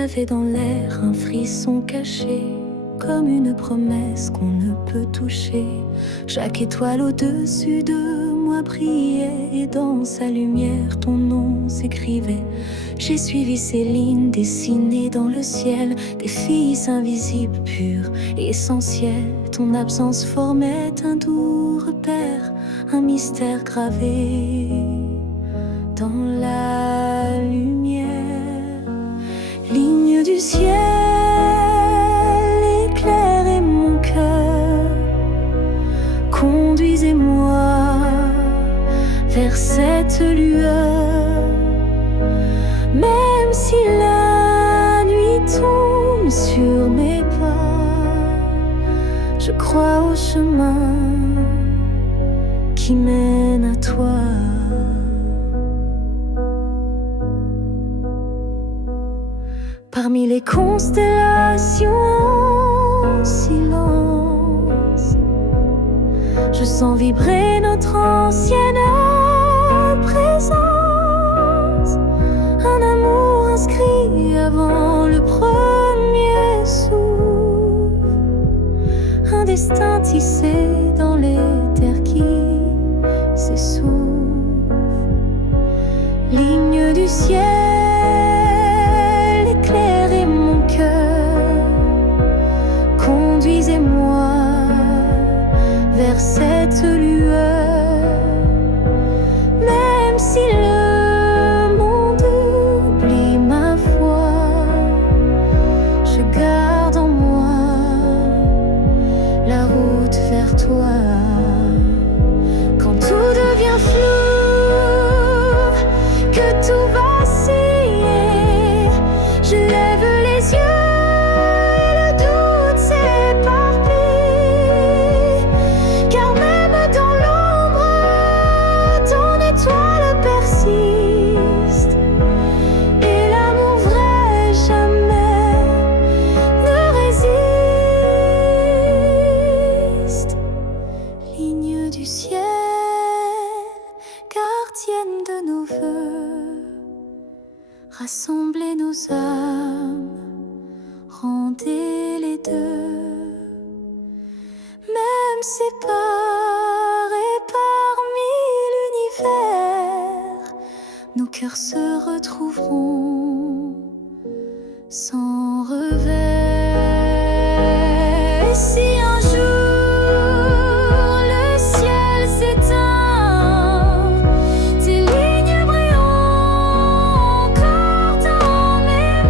avait dans l'air un frisson caché, comme une promesse qu'on ne peut toucher. Chaque étoile au-dessus de moi brillait, et dans sa lumière ton nom s'écrivait. J'ai suivi ces lignes dessinées dans le ciel, des fils invisibles, purs et essentiels. Ton absence formait un doux repère, un mystère gravé dans la lumière. Ligne du ciel, éclairez mon cœur, conduisez-moi vers cette lueur. Même si la nuit tombe sur mes pas, je crois au chemin qui mène à toi. Parmi les constellations en silence, je sens vibrer notre ancienne présence. Un amour inscrit avant le premier souffle, un destin tissé dans les terres qui s'essoufflent. Ligne du ciel, éclairez mon cœur, conduisez-moi vers cette lueur. Même si le monde oublie ma foi, je garde en moi la route vers toi. Quand tout devient flou, que tout vacille, je lève les yeux et le doute s'éparpille. Car même dans l'ombre, ton étoile persiste, et l'amour vrai jamais ne résiste. Ligne du ciel, gardienne de nos vœux, rassemblez nos âmes, rendez les deux. Même séparés parmi l'univers, nos cœurs se retrouveront sans revers. Et si un jour le ciel s'éteint, tes lignes brilleront encore dans mes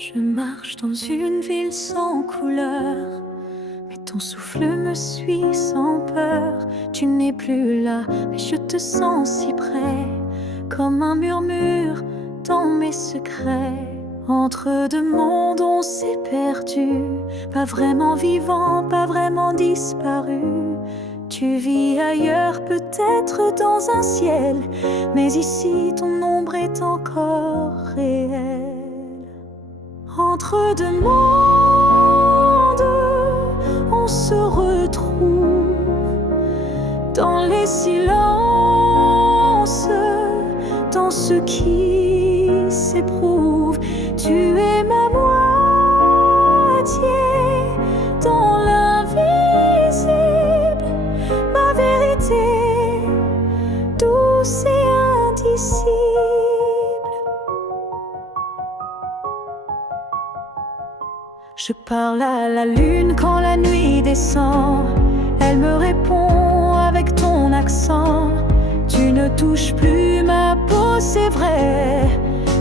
Je marche dans une ville sans couleur, mais ton souffle me suit sans peur. Tu n'es plus là, mais je te sens si près, comme un murmure dans mes secrets. Entre deux mondes on s'est perdu, pas vraiment vivant, pas vraiment disparu. Tu vis ailleurs, peut-être dans un ciel, mais ici ton ombre est encore réelle. Entre deux mondes, on se retrouve dans les silences, dans ce qui s'éprouve. Tu es ma moitié dans l'invisible, ma vérité douce et indicible. Je parle à la lune quand la nuit descend, elle me répond avec ton accent. Tu ne touches plus ma peau, c'est vrai,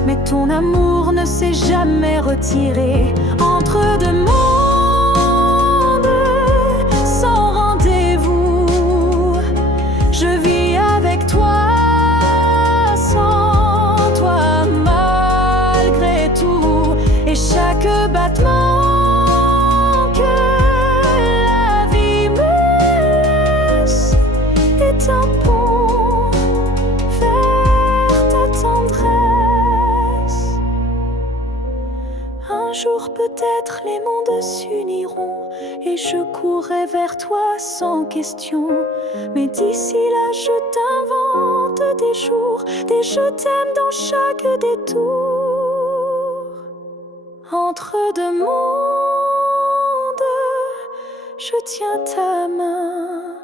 mais ton amour ne s'est jamais retiré. Entre deux mondes, sans rendez-vous, je vis avec toi, sans toi, malgré tout. Et chaque battement que la vie me les mondes s'uniront et je courrai vers toi sans question. Mais d'ici là, je t'invente des jours, des je t'aime dans chaque détour. Entre deux mondes, je tiens ta main,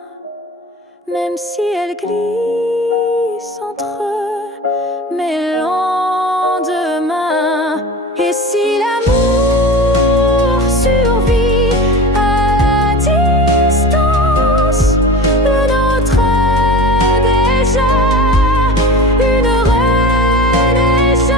même si elle glisse entre mes lendemains. Et si l'amour survit à la distance, le nôtre est déjà une renaissance.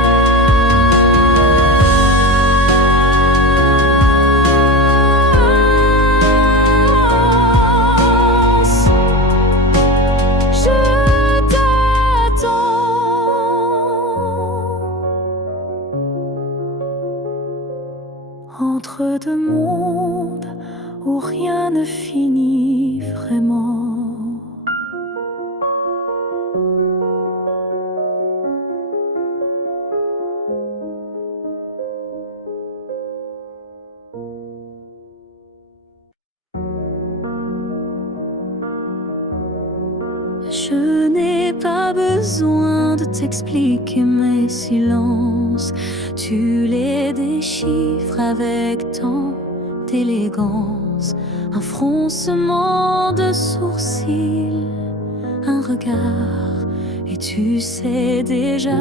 Je t'attends entre deux mondes où rien ne finit vraiment. Je n'ai pas besoin de t'expliquer mes silences. Tu les déchiffres avec tant d'élégance. Un froncement de sourcils, un regard, et tu sais déjà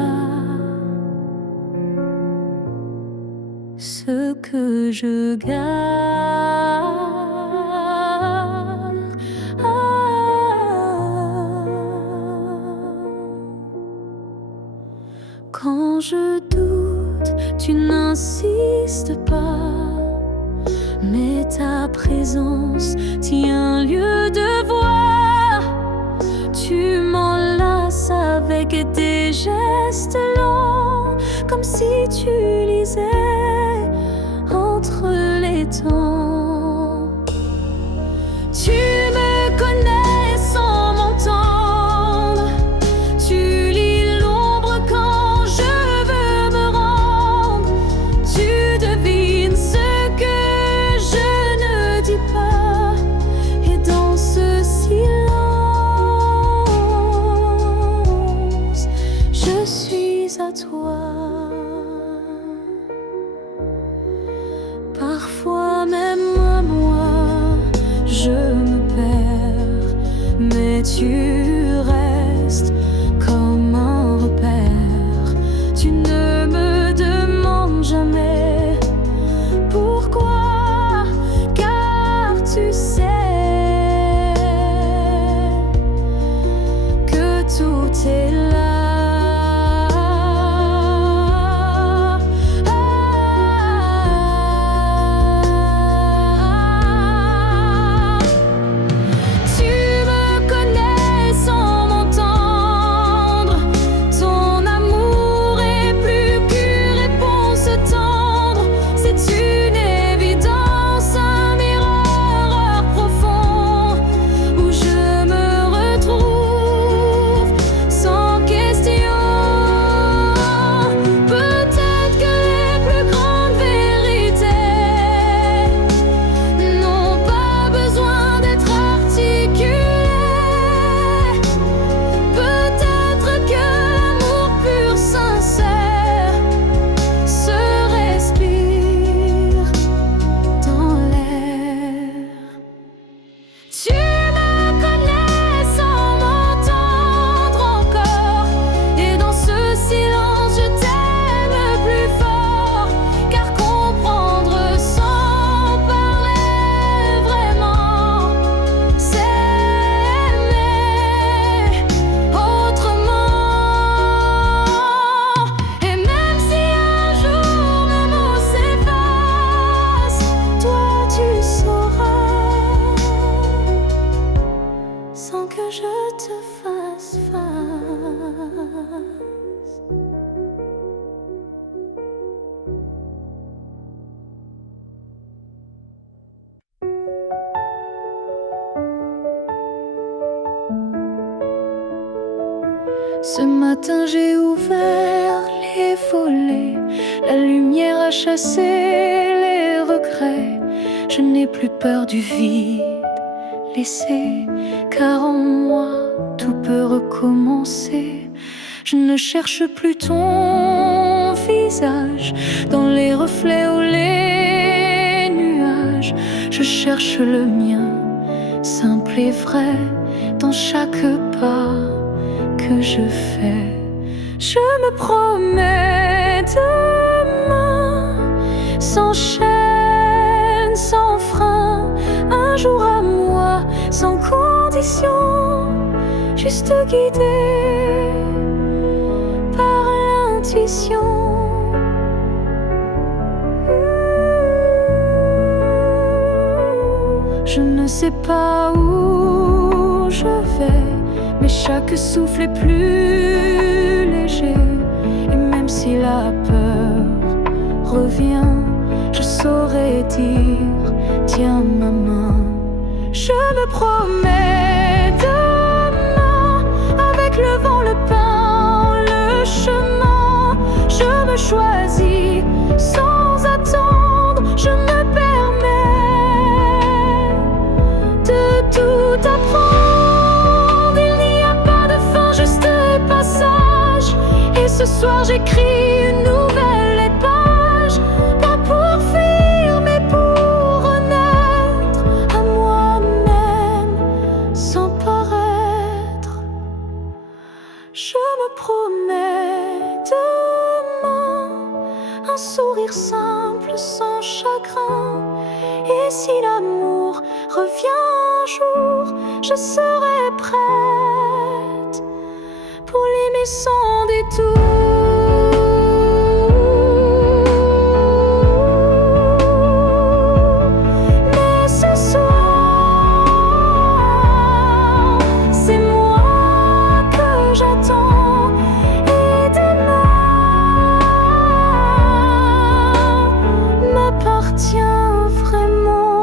ce que je garde. Quand je doute, tu n'insistes pas, mais ta présence tient lieu de voix. Tu m'enlaces avec des gestes lents, comme si tu lisais entre les temps. Tu me connais sans m'entendre, tu lis l'ombre quand je veux me rendre. Tu devines ce que je ne dis pas, et dans ce silence, je suis à toi. Parfois même à moi, je me perds, mais tu restes comme un repère. Tu ne me demandes jamais pourquoi, car tu sais que tout est là. Ce matin j'ai ouvert les volets, la lumière a chassé les regrets. Je n'ai plus peur du vide laissé, car en moi tout peut recommencer. Je ne cherche plus ton visage dans les reflets ou les nuages. Je cherche le mien, simple et vrai, dans chaque pas que je fais. Je me promets demain, sans chaîne, sans frein, un jour à moi, sans condition, juste guidé par l'intuition. Je ne sais pas où je vais, mais chaque souffle est plus léger. Et même si la peur revient, je saurais dire, tiens ma main. Je me promets demain, avec le vent, le pain, le chemin. Je me choisis sans attendre, je me permets de tout apprendre. Il n'y a pas de fin, juste passage. Et ce soir j'écris une nouvelle page, pas pour fuir mais pour renaître à moi-même sans paraître. Je me promets demain un sourire simple sans chagrin. Et si l'amour revient un jour, je serai prête pour l'aimer sans détour. Mais ce soir, c'est moi que j'attends. Et demain m'appartient vraiment.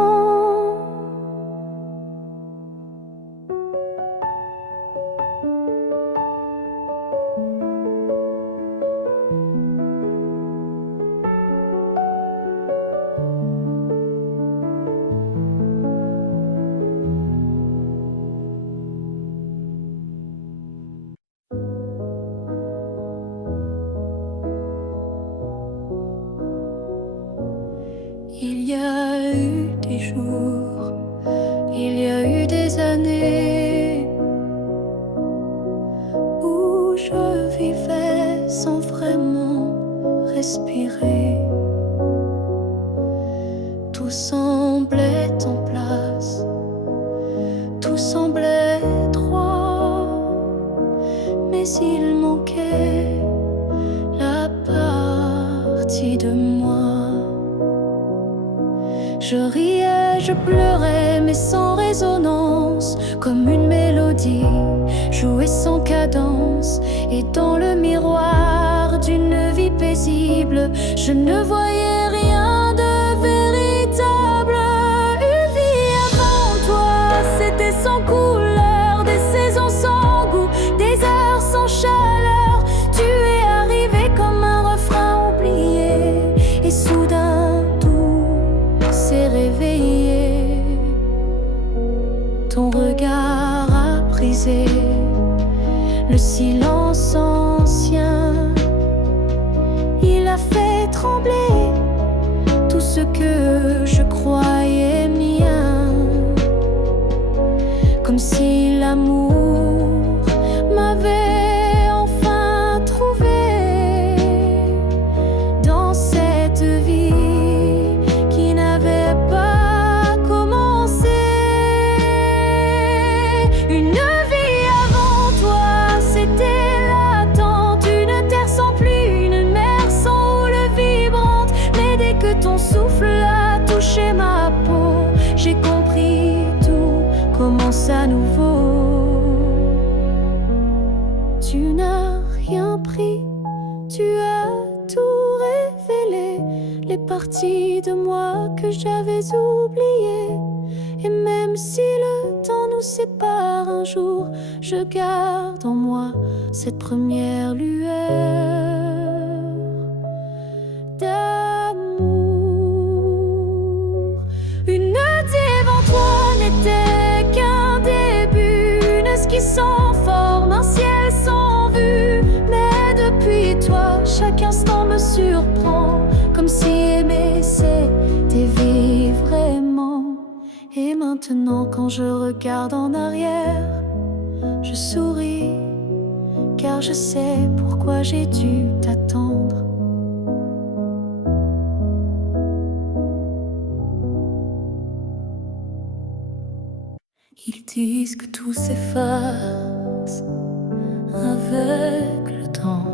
Il y a eu des jours, il y a eu des années où je vivais sans vraiment respirer. Tout semblait en place, tout semblait droit, mais il manquait la partie de moi. Je riais, je pleurais, mais sans résonance, comme une mélodie jouée sans cadence. Et dans le miroir d'une vie paisible, je ne voyais rien de véritable. Une vie avant toi, c'était sans couleur, des saisons sans goût, des heures sans chaleur. Tu es arrivé comme un refrain oublié, et soudain s'est réveillé. Ton regard a brisé le silence ancien. Il a fait trembler tout ce que je croyais mien, comme si l'amour m'avait enfin trouvé dans cette vie qui n'avait pas commencé. Une vie avant toi, c'était l'attente, une terre sans pluie, une mer sans houle vibrante. Mais dès que ton souffle a touché ma peau, j'ai compris, tout commence à nouveau. Tu n'as rien pris, tu as tout révélé, les parties de moi que j'avais oubliées. Et même si le temps nous sépare un jour, je garde en moi cette première lueur d'amour. Une sans forme, un ciel sans vue. Mais depuis toi, chaque instant me surprend, comme si aimer c'était vivre vraiment. Et maintenant quand je regarde en arrière, je souris, car je sais pourquoi j'ai dû t'attendre. Ils disent que tout s'efface avec le temps,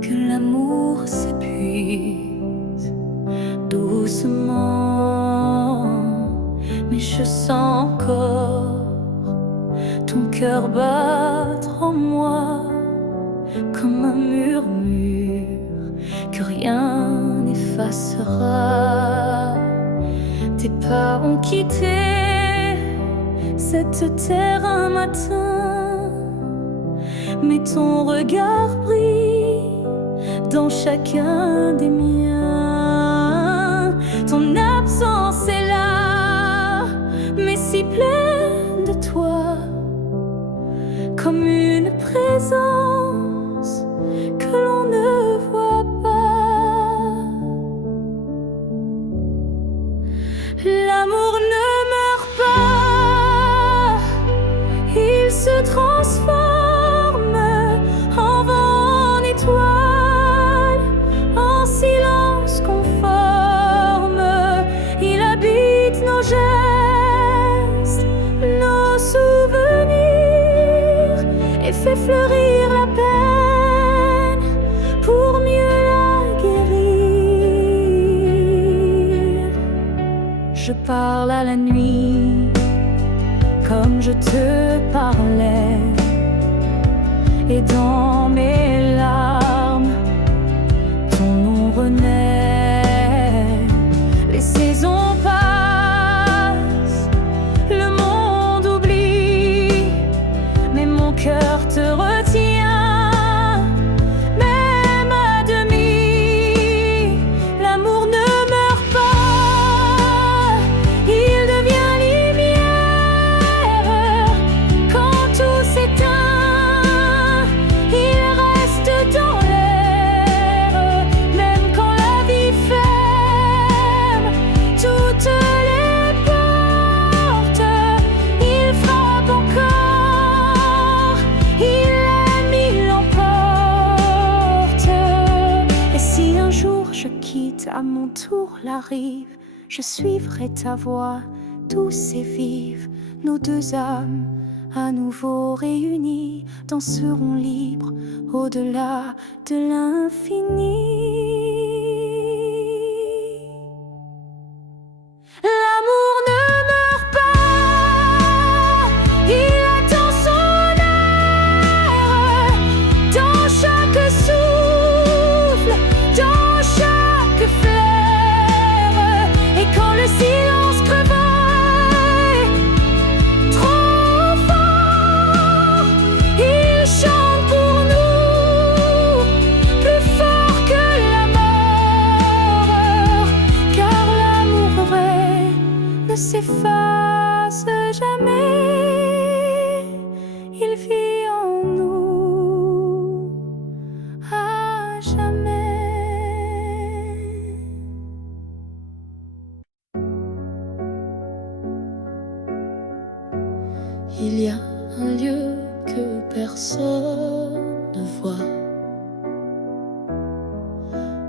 que l'amour s'épuise doucement. Mais je sens encore ton cœur battre en moi, comme un murmure que rien n'effacera. Tes pas ont quitté cette terre un matin, mais ton regard brille dans chacun des miens. Ton absence est là, mais si pleine de toi, comme une présence que l'on ne voit pas. L'amour ne meurt pas, il se transforme en vent, en étoile, en silence conforme. Il habite nos gestes, nos souvenirs, et fait fleurir la peine pour mieux la guérir. Je parle à la nuit comme je te parlais, et dans mes larmes ton nom renaît. Les saisons passent, le monde oublie, mais mon cœur te retient, même à demi. L'amour ne meurt pas, il devient lumière. Quand tout s'éteint, il reste dans l'air. Même quand la vie ferme toutes les portes, il frappe encore, il aime, il l'emporte. Et si un jour je quitte à mon tour la rive, je suivrai ta voie douce et vive. Nos deux âmes à nouveau réunies danseront libres au-delà de l'infini. L'amour ne meurt pas, il attend son heure. Dans chaque souffle, dans chaque fleur. Et quand le silence crevaille trop fort, il chante pour nous, plus fort que la mort. Car l'amour vrai ne s'efface jamais, il vit en nous à jamais. Il y a un lieu que personne ne voit,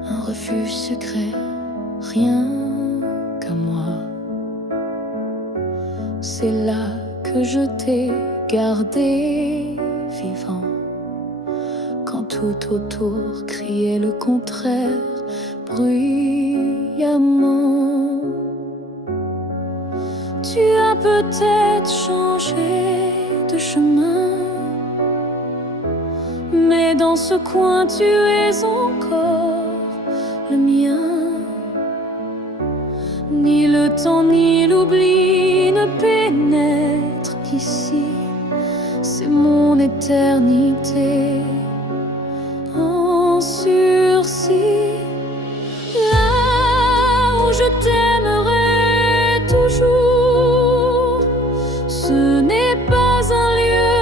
un refuge secret, rien qu'à moi. C'est là que je t'ai gardé vivant, quand tout autour criait le contraire bruyamment. Tu as peut-être changé de chemin, mais dans ce coin tu es encore le mien. Ni le temps ni l'oubli ne pénètrent ici, c'est mon éternité en sursis. Là où je t'aimerai toujours, ce n'est pas un lieu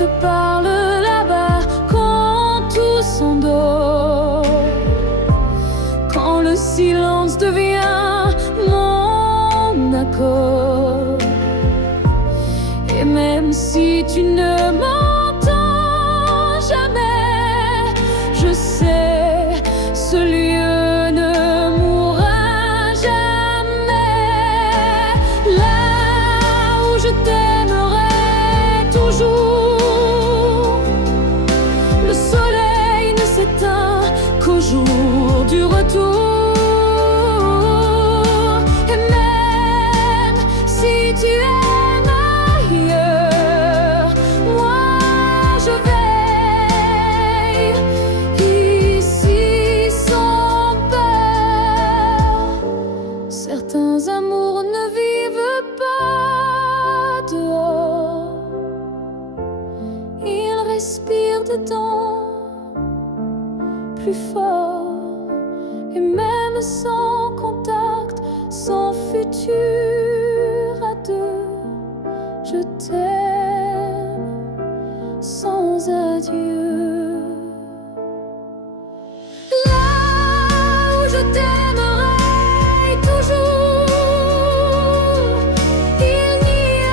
te parle là-bas quand tout s'endort, quand le silence devient mon accord. Et même si tu ne m'entends jamais, je sais, ce lieu ne mourra jamais. Là où je t'aimerai toujours, le soleil ne s'éteint qu'au jour du retour. Et même si tu aimes ailleurs, moi je veille ici sans peur. Certains amours ne vivent pas dehors, ils respirent dedans plus fort. Et même sans contact, sans futur à deux, je t'aime sans adieu. Là où je t'aimerai toujours, il n'y a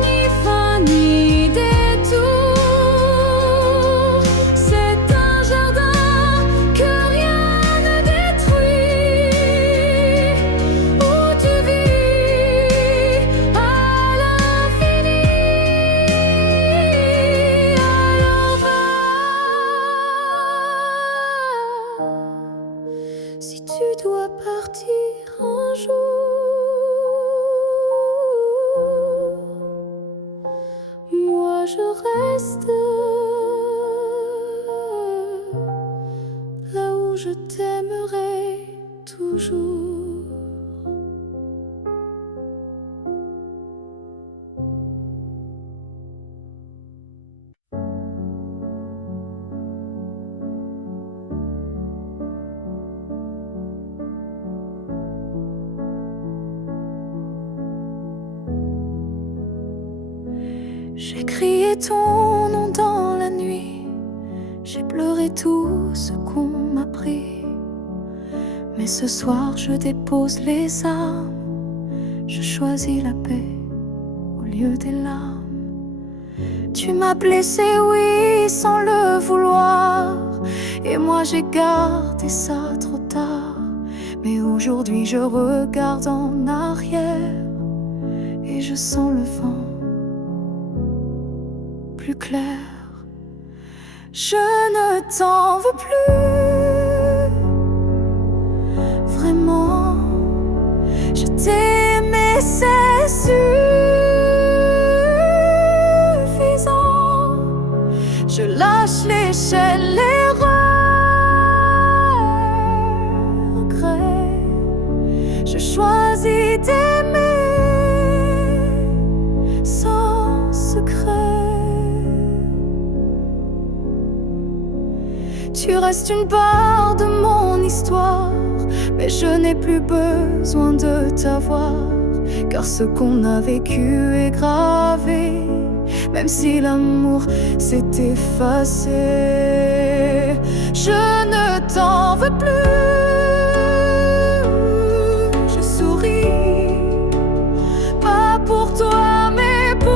ni fin ni détour. C'est un jardin que rien ne détruit, où tu vis à l'infini. Si tu dois partir un jour, moi je reste là où je t'aimerai toujours. J'ai crié ton nom dans la nuit, j'ai pleuré tout ce qu'on m'a pris. Mais ce soir je dépose les armes, je choisis la paix au lieu des larmes. Tu m'as blessé, oui, sans le vouloir, et moi j'ai gardé ça trop tard. Mais aujourd'hui je regarde en arrière et je sens le vent plus clair. Je ne t'en veux plus, vraiment. Je t'ai aimé, c'est suffisant. Je lâche l'échelle, les regrets. Je choisis d'aimer sans secret. Tu restes une part de mon histoire, mais je n'ai plus besoin de t'avoir, car ce qu'on a vécu est gravé, même si l'amour s'est effacé. Je ne t'en veux plus, je souris, pas pour toi mais pour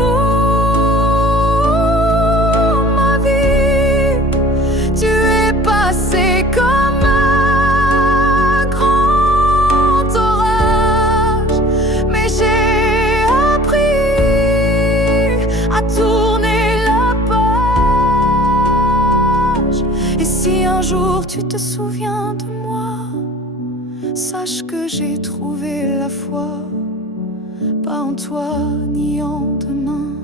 ma vie. Tu es passé comme un grand orage, mais j'ai appris à tourner la page. Et si un jour tu te souviens de moi, sache que j'ai trouvé la foi, pas en toi ni en demain,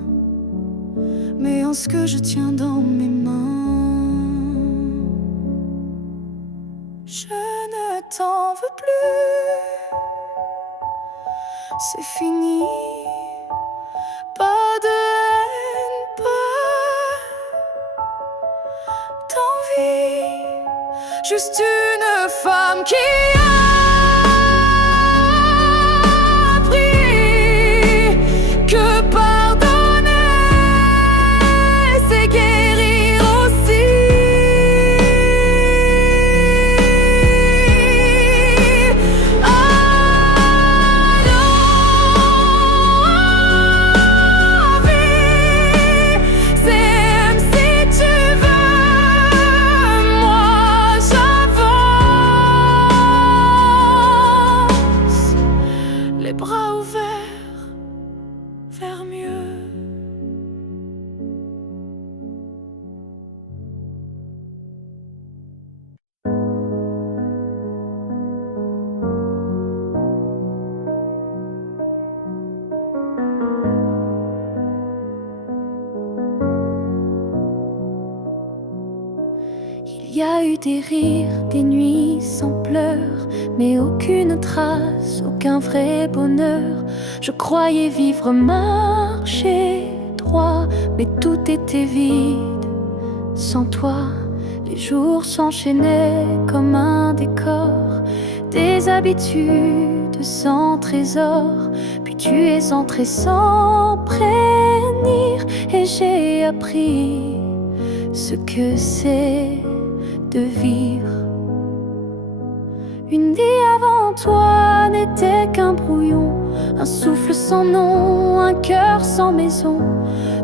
mais en ce que je tiens dans mes mains. Je ne t'en veux plus, c'est fini. Pas de haine, pas d'envie, juste une femme qui a appris que pardonner les bras ouverts vers mieux. Il y a eu des rires, des nuits sans pleurs, mais aucune trace, aucun vrai bonheur. Je croyais vivre, marcher droit, mais tout était vide. Sans toi, les jours s'enchaînaient comme un décor, des habitudes sans trésor. Puis tu es entré sans prévenir, et j'ai appris ce que c'est de vivre. Une vie avant toi n'était qu'un brouillon, un souffle sans nom, un cœur sans maison.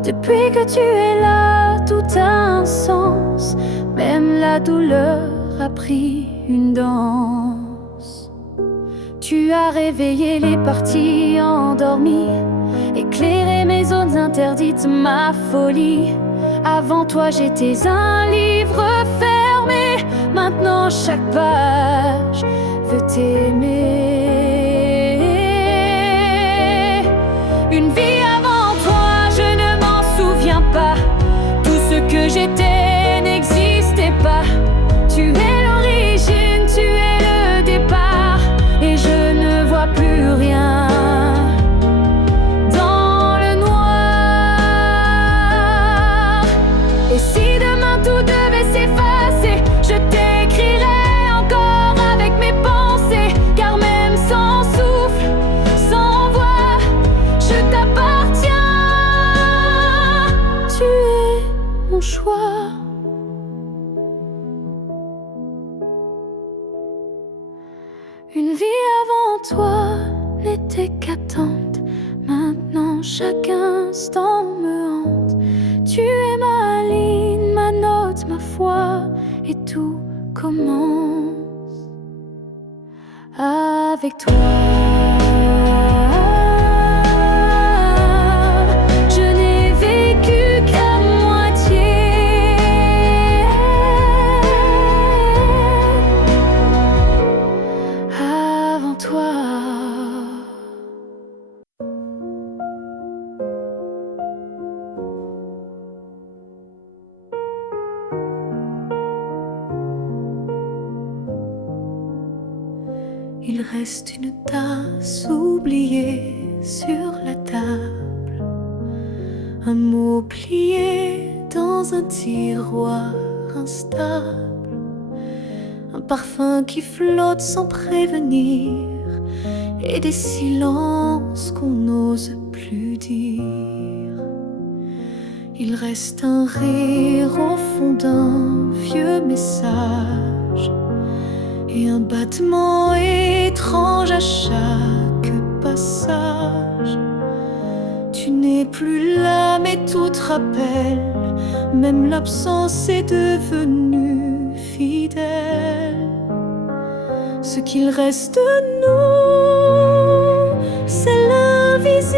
Depuis que tu es là, tout a un sens, même la douleur a pris une danse. Tu as réveillé les parties endormies, éclairé mes zones interdites, ma folie. Avant toi j'étais un livre fermé, maintenant chaque page veut t'aimer. Une vie avant toi, je ne m'en souviens pas. Tout ce que j'étais n'existait pas. Tu es l'origine, tu es le départ, et je ne vois plus rien. Et si demain tout devait s'effacer, je t'écrirais encore avec mes pensées. Car même sans souffle, sans voix, je t'appartiens. Tu es mon choix. Une vie avant toi n'était qu'attente, maintenant chaque instant me hante. Tu es ma ligne, ma note, ma foi, et tout commence avec toi. Je n'ai vécu qu'à moitié. Avant toi. Il reste une tasse oubliée sur la table, un mot plié dans un tiroir instable, un parfum qui flotte sans prévenir, et des silences qu'on n'ose plus dire. Il reste un rire au fond d'un vieux message, et un battement étrange à chaque passage. Tu n'es plus là, mais tout te rappelle, même l'absence est devenue fidèle. Ce qu'il reste de nous, c'est l'invisible,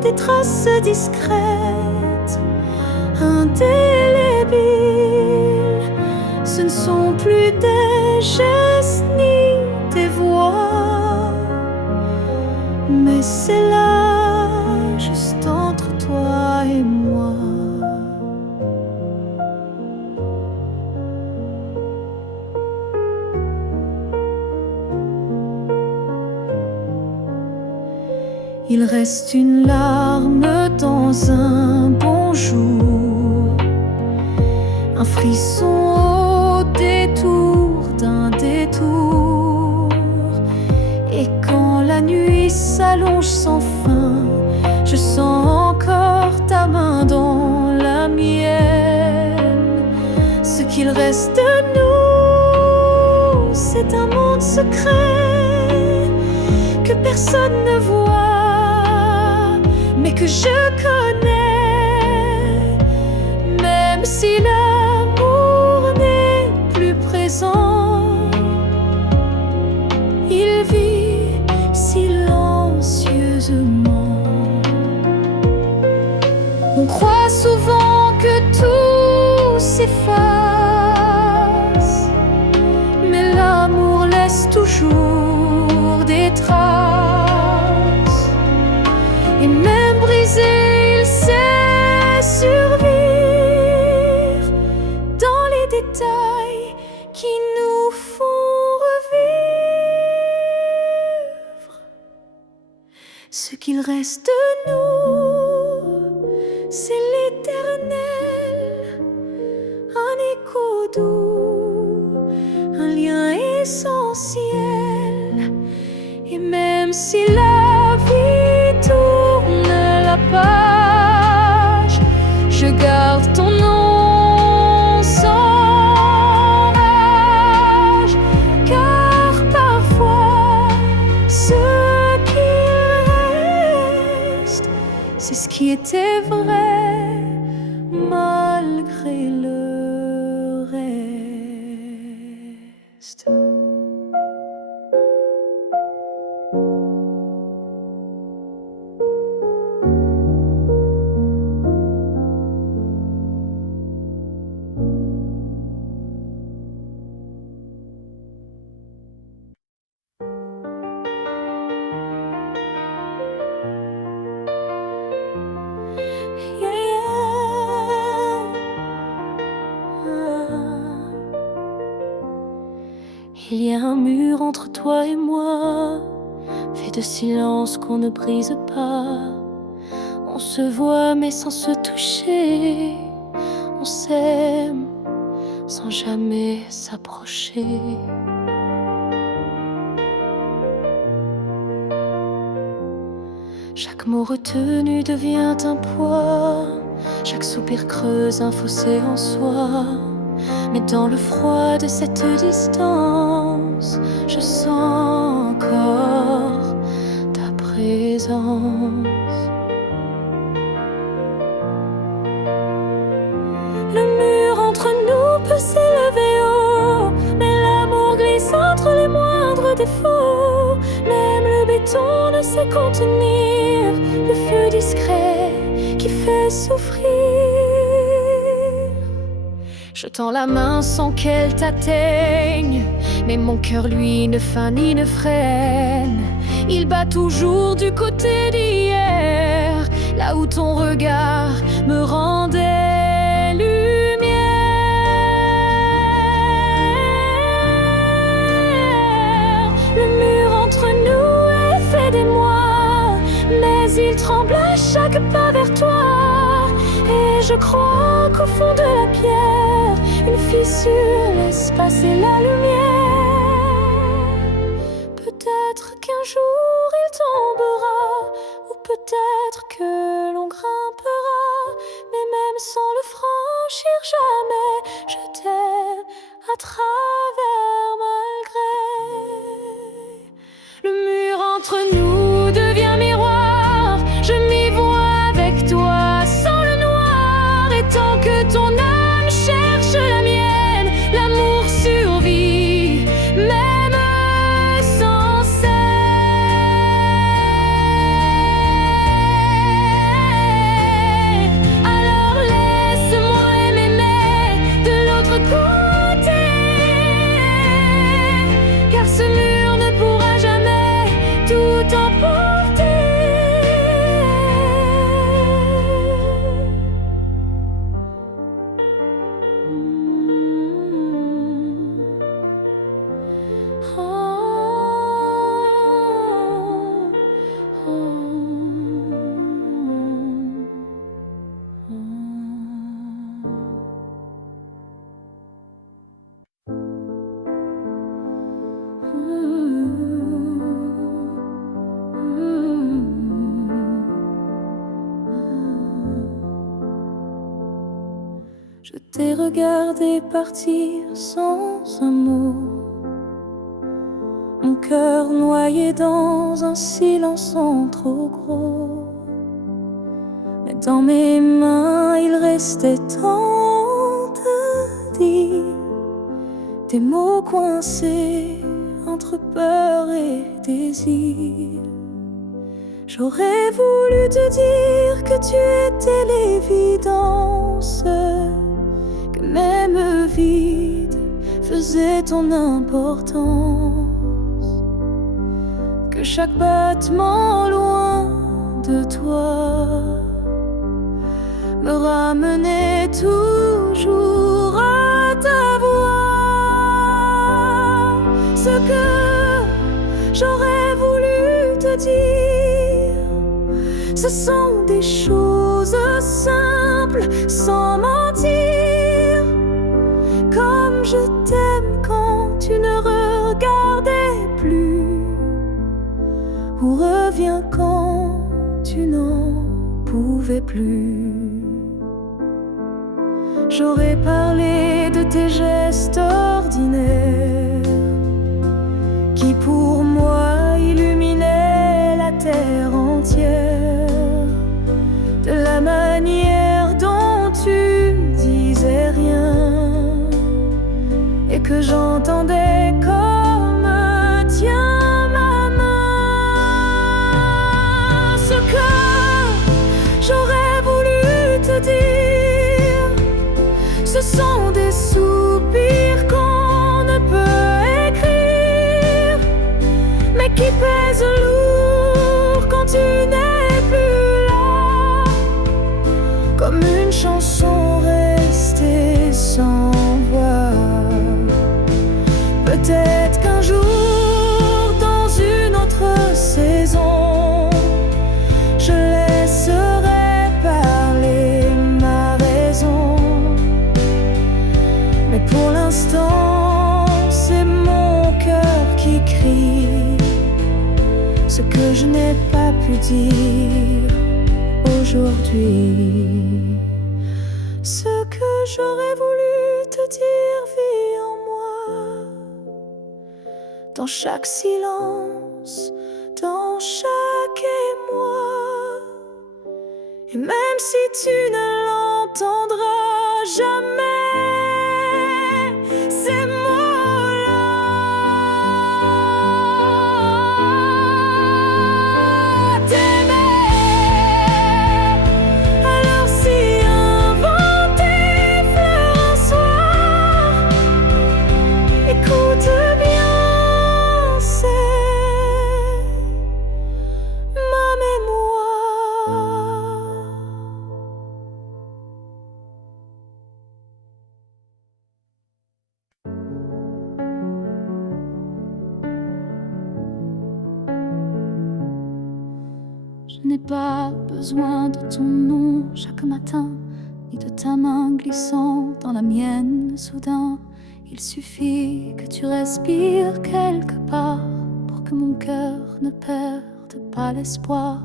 des traces discrètes, indélébiles. Ce ne sont plus des gestes ni des voix, mais c'est là, juste entre toi et moi. Il reste une larme dans un bonjour, un frisson au détour d'un détour. Et quand la nuit s'allonge sans fin, je sens encore ta main dans la mienne. Ce qu'il reste de nous, c'est un monde secret que personne ne voit, mais que je connais. Même si l'amour n'est plus présent, il vit Ce qu'il reste de nous, c'est l'éternel, un écho doux, un lien essentiel. Et même si la vie tourne la page, je garde ton nom sans rage, car parfois ce qui reste, c'est ce qui était vrai malgré le reste. Il y a un mur entre toi et moi, fait de silence qu'on ne brise pas. On se voit mais sans se toucher, on s'aime sans jamais s'approcher. Chaque mot retenu devient un poids, chaque soupir creuse un fossé en soi. Mais dans le froid de cette distance, je sens encore ta présence. Le mur entre nous peut s'élever haut, mais l'amour glisse entre les moindres défauts. Même le béton ne sait contenir le feu discret qui fait souffrir. Je tends la main sans qu'elle t'atteigne, mais mon cœur lui ne feint ni ne freine. Il bat toujours du côté d'hier, là où ton regard me rendait lumière. Le mur entre nous est fait d'émoi, mais il tremble à chaque pas vers toi. Et je crois qu'au fond de la pierre, une fissure laisse passer la lumière. Peut-être qu'un jour il tombera, ou peut-être que l'on grimpera, mais même sans le franchir jamais, je t'aime à travers malgré. Le mur entre nous devient miroir, je m'y vois avec toi sans le noir, et tant que ton âme cherche la mienne, l'amour survit, même sans cesse. Alors laisse-moi m'aimer de l'autre côté, car ce mur ne pourra jamais tout emporter. Je t'ai regardé partir sans un mot, mon cœur noyé dans un silence en trop gros. Mais dans mes mains il restait tant à dire, des mots coincés entre peur et désir. J'aurais voulu te dire que tu étais l'évidence, que même vide faisait ton importance, que chaque battement loin de toi me ramenait toujours à ta voix. Ce que j'aurais voulu te dire, Ce sont des choses simples, sans mentir. Comme je t'aime quand tu ne regardais plus, ou reviens quand tu n'en pouvais plus. J'aurais parlé de tes gestes ordinaires qui pour moi illuminaient la terre entière, de la manière dont tu disais rien et que j'entendais comme tiens ma main. Ce que j'aurais voulu te dire, ce sont des soupirs qu'on ne peut écrire, mais qui pèsent lourd quand tu n'es plus là, comme une chanson restée sans voix. Peut-être qu'un jour, dans une autre saison, je laisserai parler ma raison. Mais pour l'instant, c'est mon cœur qui crie ce que je n'ai pas pu dire aujourd'hui. Ce que j'aurais voulu te dire vit en moi, dans chaque silence, dans chaque émoi. Et même si tu ne l'entendras jamais, ces mots-là, t'aimer. Alors si inventer fleur un soir, écoute bien, c'est ma mémoire. Je n'ai pas besoin de ton nom chaque matin, ni de ta main glissant dans la mienne soudain. Il suffit que tu respires quelque part pour que mon cœur ne perde pas l'espoir.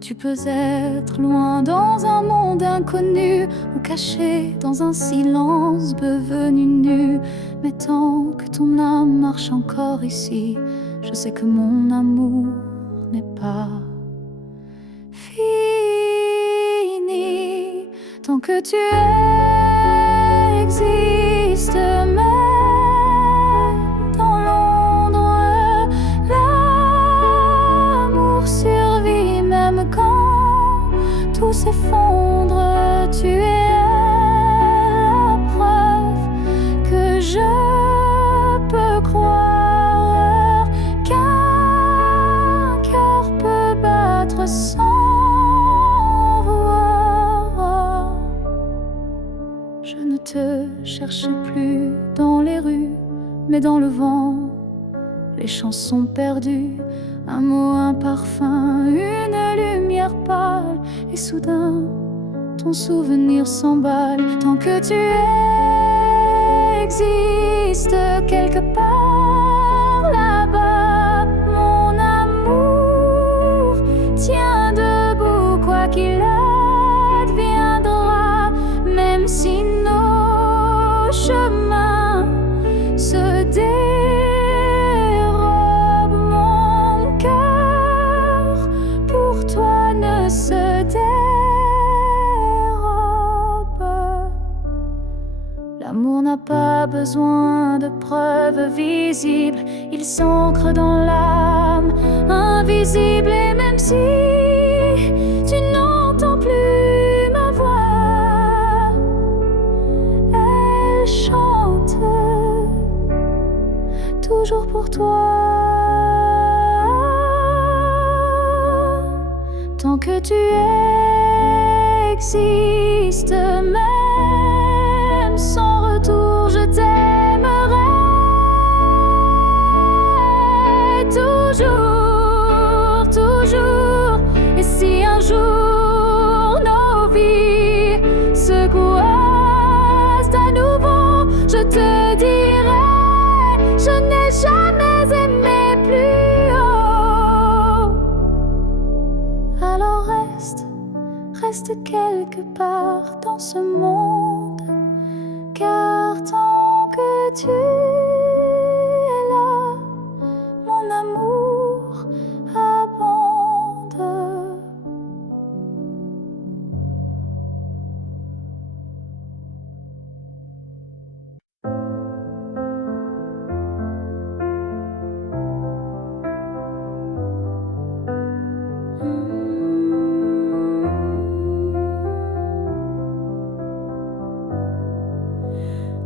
Tu peux être loin dans un monde inconnu, ou caché dans un silence devenu nu. Mais tant que ton âme marche encore ici, je sais que mon amour n'est pas fini. Tant que tu existes, même dans l'ombre, l'amour survit. Même quand tout s'effondre, tu es la preuve que je peux croire qu'un cœur peut battre sans voir. Je ne te cherche plus dans les rues, mais dans le vent, les chansons perdues. Un mot, un parfum, une lumière pâle, et soudain, ton souvenir s'emballe. Tant que tu existes quelque part là-bas, mon amour tient debout, quoi qu'il adviendra. Même si nos chemins se dérobent, mon cœur pour toi ne se dérobe. L'amour n'a pas besoin de preuves visibles, il s'ancre dans l'âme invisible. Et même si tu n'entends plus ma voix, elle chante toujours pour toi. Tant que tu existes, même sans retour, je t'aimerai toujours, toujours. Et si un jour reste quelque part dans ce monde, car tant que tu es là, mon amour abonde.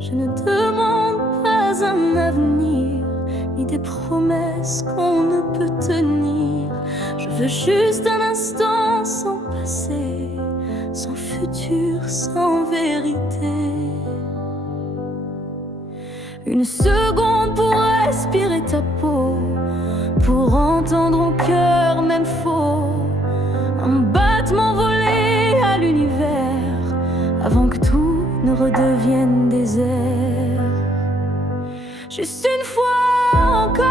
Je ne demande pas un avenir, ni des promesses qu'on ne peut tenir. Je veux juste un instant sans passé, sans futur, sans vérité. Une seconde pour respirer ta peau, pour entendre au cœur même faux, un battement volé à l'univers, avant que tout ne redevienne désert. Juste une fois encore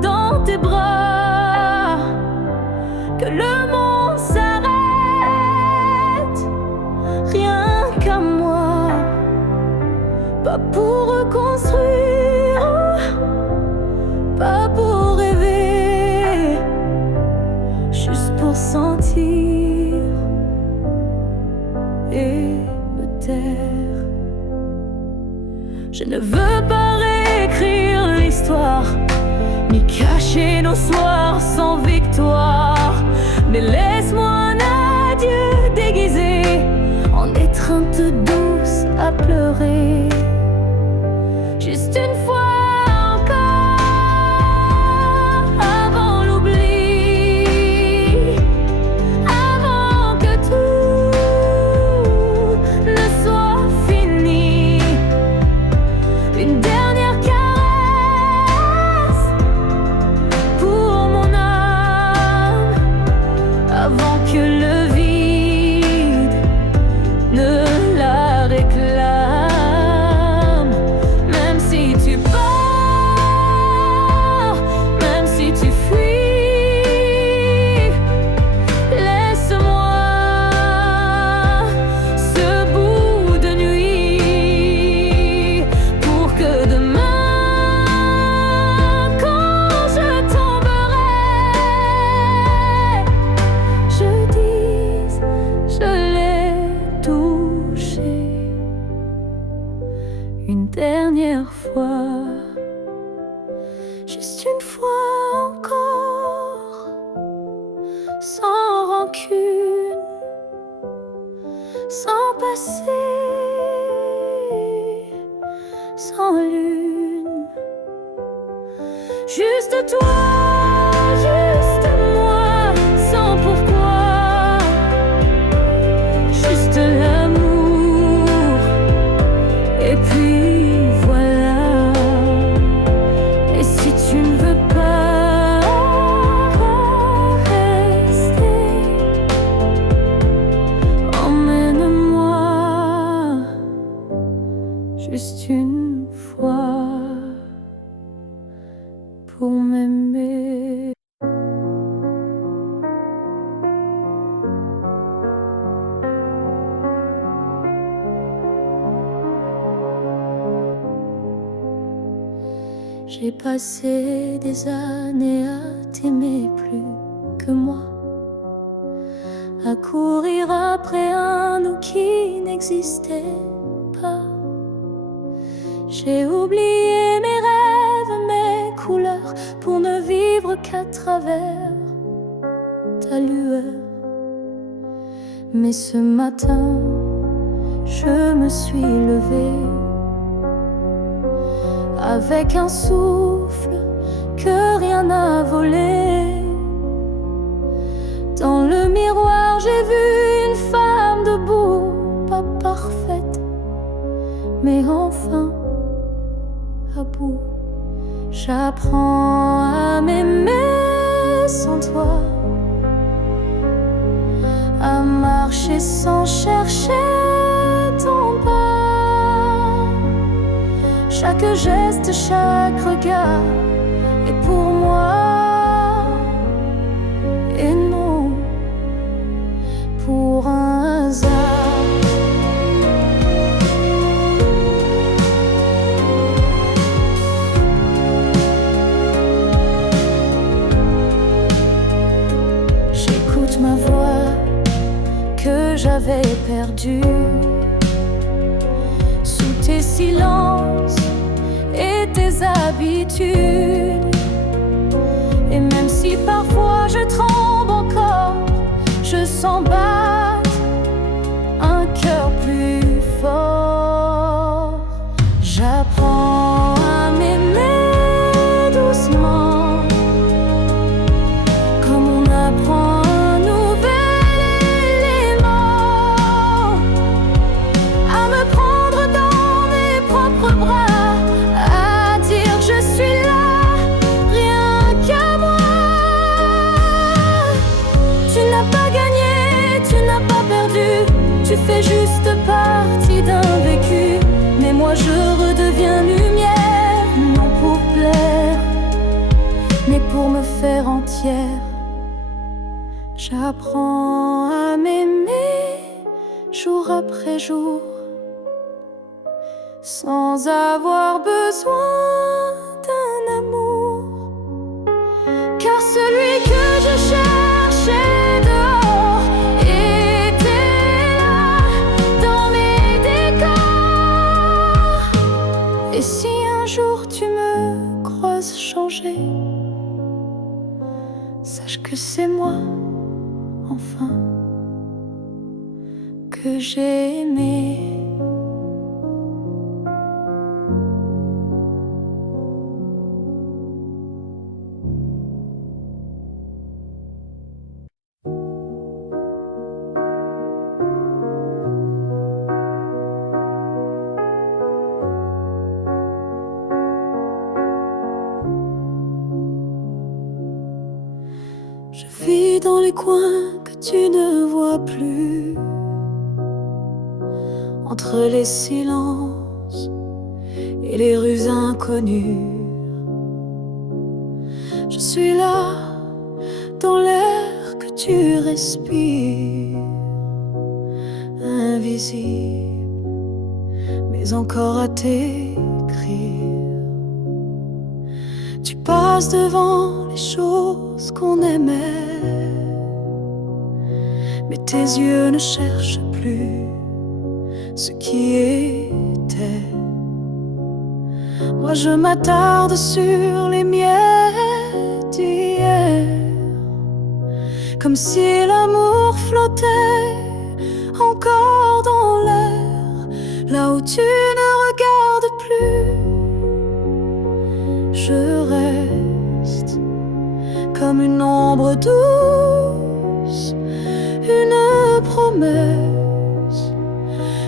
dans tes bras, que le monde s'arrête, rien qu'à moi, pas pour reconstruire, pas pour rêver, juste pour sentir et me taire. Je ne veux pas réécrire l'histoire, ni cacher nos soirs sans victoire, mais laisse-moi un adieu déguisé en étreinte douce à pleurer. Juste une fois une dernière fois, juste une fois encore, sans rancune, sans passé, sans lune, juste toi, juste moi, sans pourquoi, juste l'amour, et puis juste une fois pour m'aimer. J'ai passé des années à t'aimer plus que moi, à courir après un nous qui n'existait pas. J'ai oublié mes rêves, mes couleurs, pour ne vivre qu'à travers ta lueur. Mais ce matin, je me suis levée avec un souffle que rien n'a volé. Dans le miroir, j'ai vu une femme debout, pas parfaite, mais enfin à bout. J'apprends à m'aimer sans toi, à marcher sans chercher ton pas. Chaque geste, chaque regard est pour moi et non j'avais perdu. Sous tes silences et tes habitudes, et même si parfois je tremble encore, je sens battre un cœur plus fort. J'apprends à m'aimer doucement, comme on apprend un nouvel élément, à me prendre dans mes propres bras, à dire je suis là, rien qu'à moi. Tu n'as pas gagné, tu n'as pas perdu, tu fais juste partie d'un vécu. Mais moi je redeviens lumière, non pour plaire, mais pour me faire entière. J'apprends à m'aimer jour après jour, sans avoir besoin d'un amour. Car celui que je cherchais dehors était là, dans mes décors. Et si un jour tu me croises changer, sache que c'est moi, enfin, que j'ai aimé. Je vis dans les coins que tu ne vois plus, entre les silences et les rues inconnues. Je suis là, dans l'air que tu respires, invisible, mais encore à t'écrire. Tu passes devant les choses qu'on aimait, mais tes yeux ne cherchent plus ce qui était. Moi je m'attarde sur les miettes d'hier, comme si l'amour flottait encore dans l'air, là où tu ne regardes plus. Je reste comme une ombre douce, une promesse.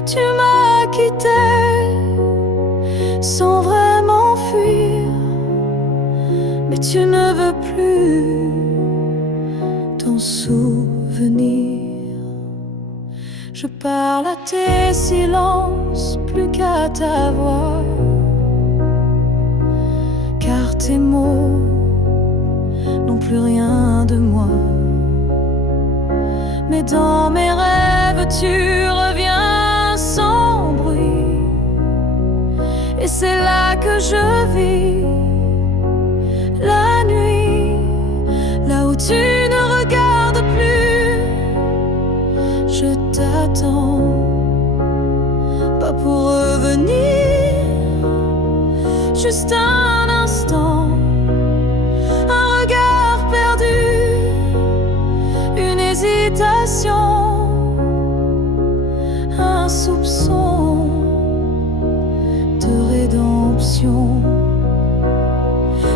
Tu m'as quitté sans vraiment fuir, mais tu ne veux plus t'en souvenir. Je parle à tes silences plus qu'à ta voix, car tes mots n'ont plus rien de moi. Mais dans mes rêves tu reviens sans bruit, et c'est là que je vis la nuit, là où tu ne regardes plus. Je t'attends, pas pour revenir, juste un instant, un regard perdu, une hésitation, un soupçon de rédemption.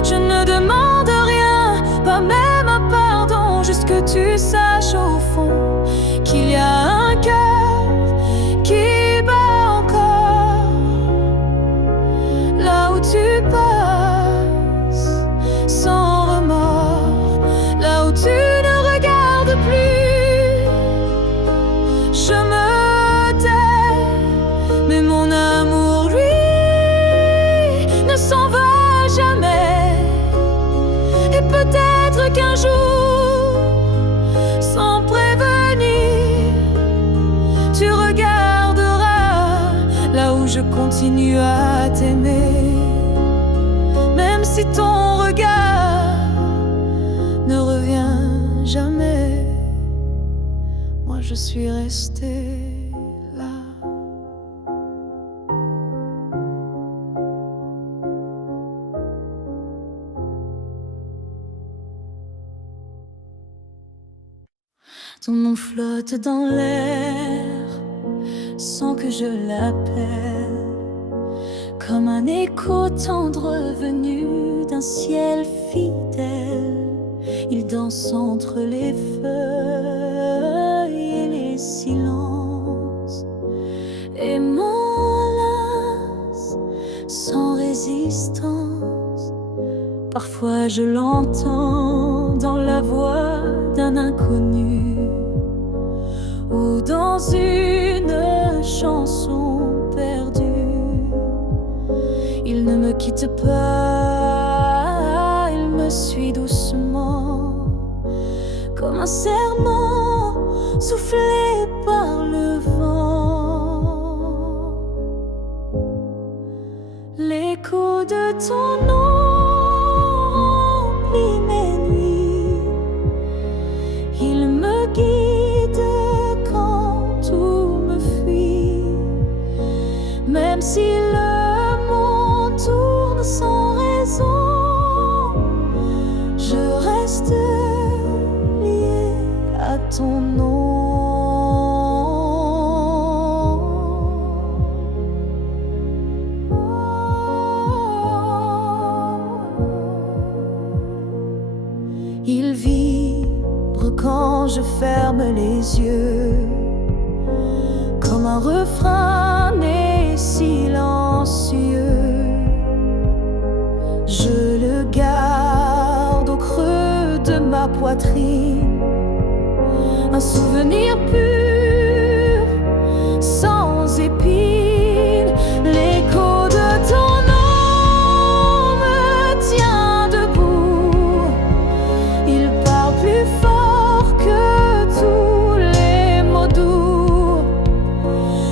Je ne demande rien, pas même un pardon, juste que tu saches au fond qu'il y a un cœur qui bat encore, là où tu passes sans remords, là où tu ne regardes plus. Je me tais, mais mon amour, lui, ne s'en va jamais. Et peut-être qu'un jour, sans prévenir, tu regarderas là où je continue à t'aimer. Même si ton regard ne revient jamais, moi je je suis restée là. Ton nom flotte dans l'air sans que je l'appelle, comme un écho tendre venu d'un ciel fidèle. Il danse entre les feuilles et les silences et m'enlace sans résistance. Parfois je l'entends dans la voix d'un inconnu ou dans une chanson perdue. Il ne me quitte pas, il me suit doucement, comme un serment soufflé par le vent. L'écho de ton nom remplit mes nuits, il me guide quand tout me fuit. Même si le monde tourne sans raison, je reste lié à ton nom. Il vibre quand je ferme les yeux, comme un refrain né silencieux. Je le garde au creux de ma poitrine, un souvenir pur, sans épines. L'écho de ton nom me tient debout, il parle plus fort que tous les mots doux.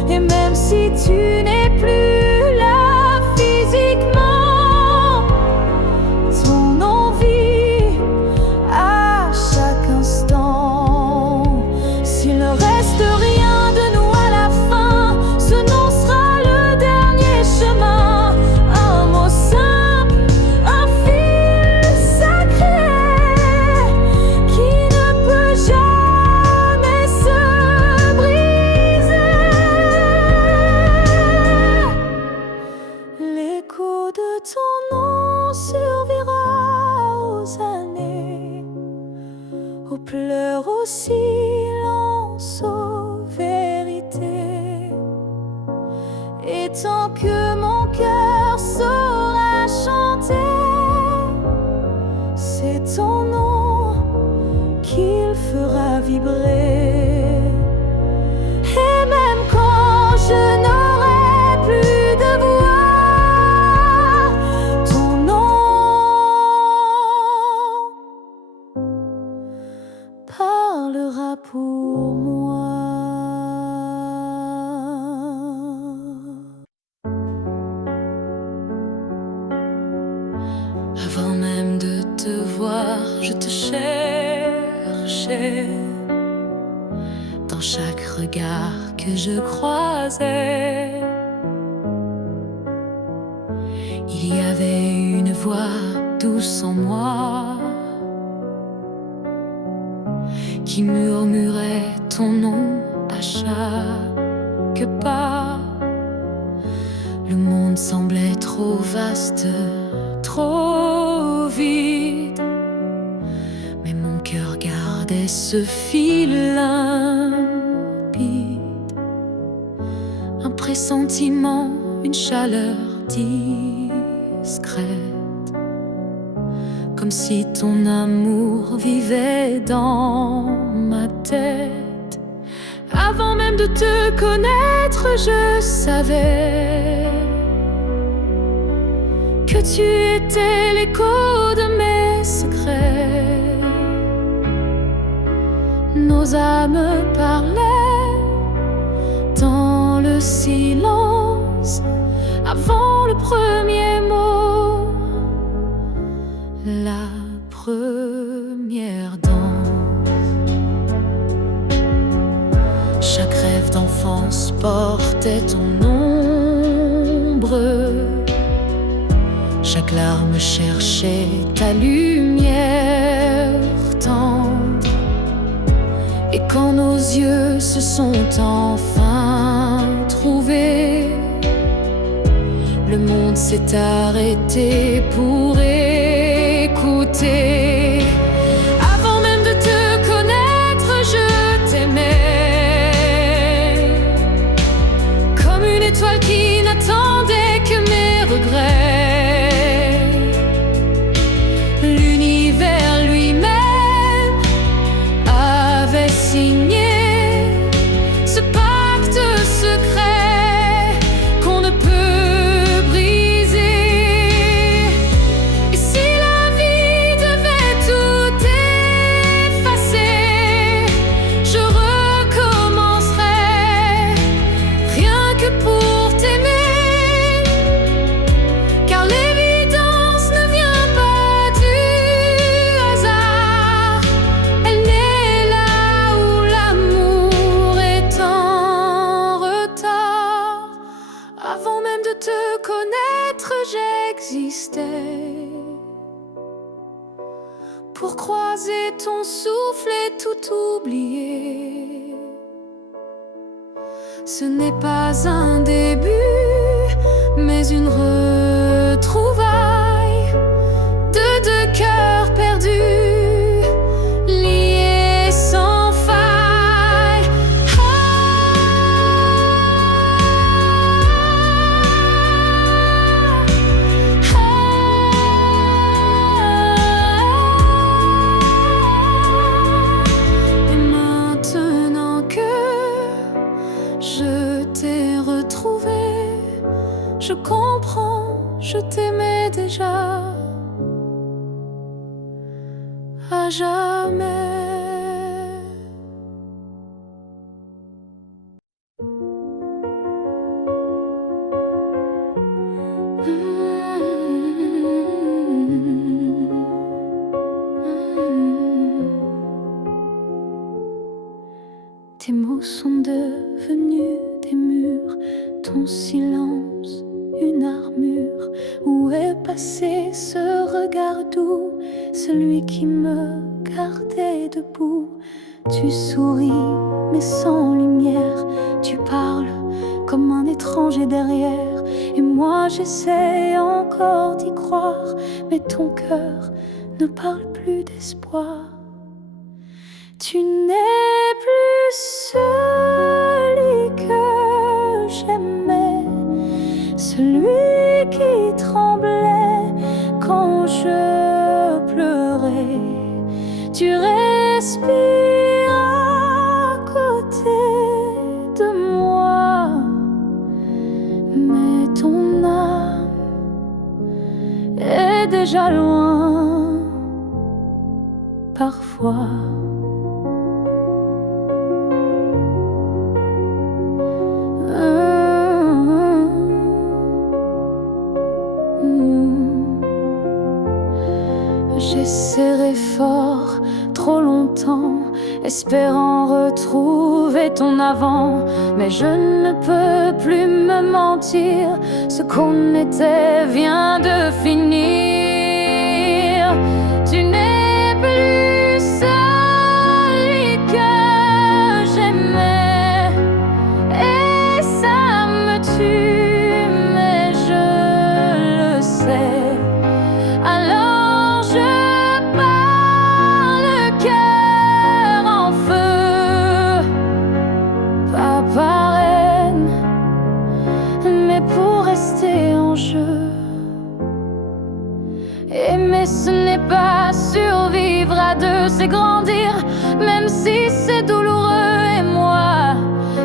Et même si tu n'es plus là physiquement, ton nom vit à chaque instant. S'il ne reste rien de nous à la fin, ce nom sera le dernier chemin. Un mot simple, un fil sacré qui ne peut jamais se briser. L'écho de ton nom survivra aux années, aux pleurs, aux silences, aux vérités. Et tant que mon cœur saura chanter, c'est ton nom qu'il fera vibrer. Et même quand je n'aurai plus de voix, ton nom parlera pour moi. Avant même de te voir, je te cherchais dans chaque regard que je croisais. Il y avait une voix douce en moi qui murmurait ton nom à chaque pas. Le monde semblait trop vaste, trop vide, mais mon cœur gardait ce fil limpide. Un pressentiment, une chaleur discrète, comme si ton amour vivait dans ma tête. Avant même de te connaître, je savais que tu étais l'écho de mes secrets. Nos âmes parlaient dans le silence avant le premier mot, la première danse. transportait ton ombre. Chaque larme cherchait ta lumière tendre. Et quand nos yeux se sont enfin trouvés, le monde s'est arrêté pour écouter. Avant même de te connaître, je t'aimais, comme une étoile qui n'attendait que mes regrets. L'univers lui-même avait signé ce pacte secret qu'on ne peut pour t'aimer, car l'évidence ne vient pas du hasard. Elle naît là où l'amour est en retard. Avant même de te connaître, j'existais pour croiser ton souffle et tout oublier. Ce n'est pas un début, mais une retrouvaille de deux cœurs perdus, liés sans faille. Et maintenant que je t'ai retrouvé, je comprends, je t'aimais déjà à jamais. Tes mots sont devenus des murs, ton silence une armure. Où est passé ce regard doux, celui qui me gardait debout? Tu souris mais sans lumière, tu parles comme un étranger derrière. Et moi j'essaie encore d'y croire, mais ton cœur ne parle plus d'espoir. Tu n'es plus celui que j'aimais, celui qui tremblait quand je pleurais. Tu respires à côté de moi, mais ton âme est déjà loin parfois. J'ai serré fort trop longtemps, espérant retrouver ton avant. Mais je ne peux plus me mentir, ce qu'on était vient de finir. Tu n'es plus celui que j'aimais, et ça me tue, mais je le sais. Alors je pars le cœur en feu, pas par haine, mais pour rester en jeu. Aimer ce n'est pas survivre à deux, c'est grandir, même si c'est douloureux. Et moi,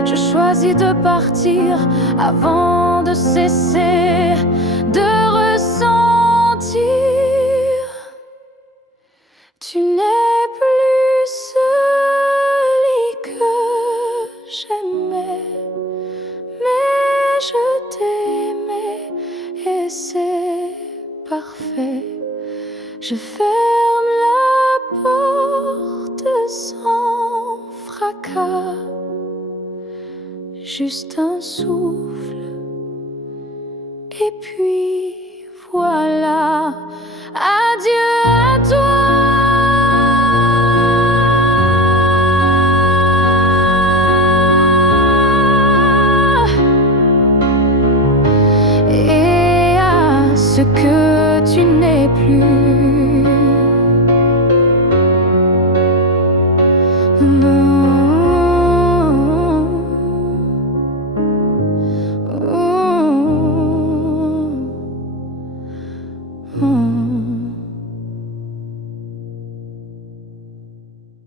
je choisis de partir avant de cesser de ressentir. Tu n'es plus celui que j'aimais, mais je t'aimais et c'est parfait. Je ferme la porte sans fracas. juste un souffle. Et puis voilà, adieu à toi. Et à ce que tu n'es plus.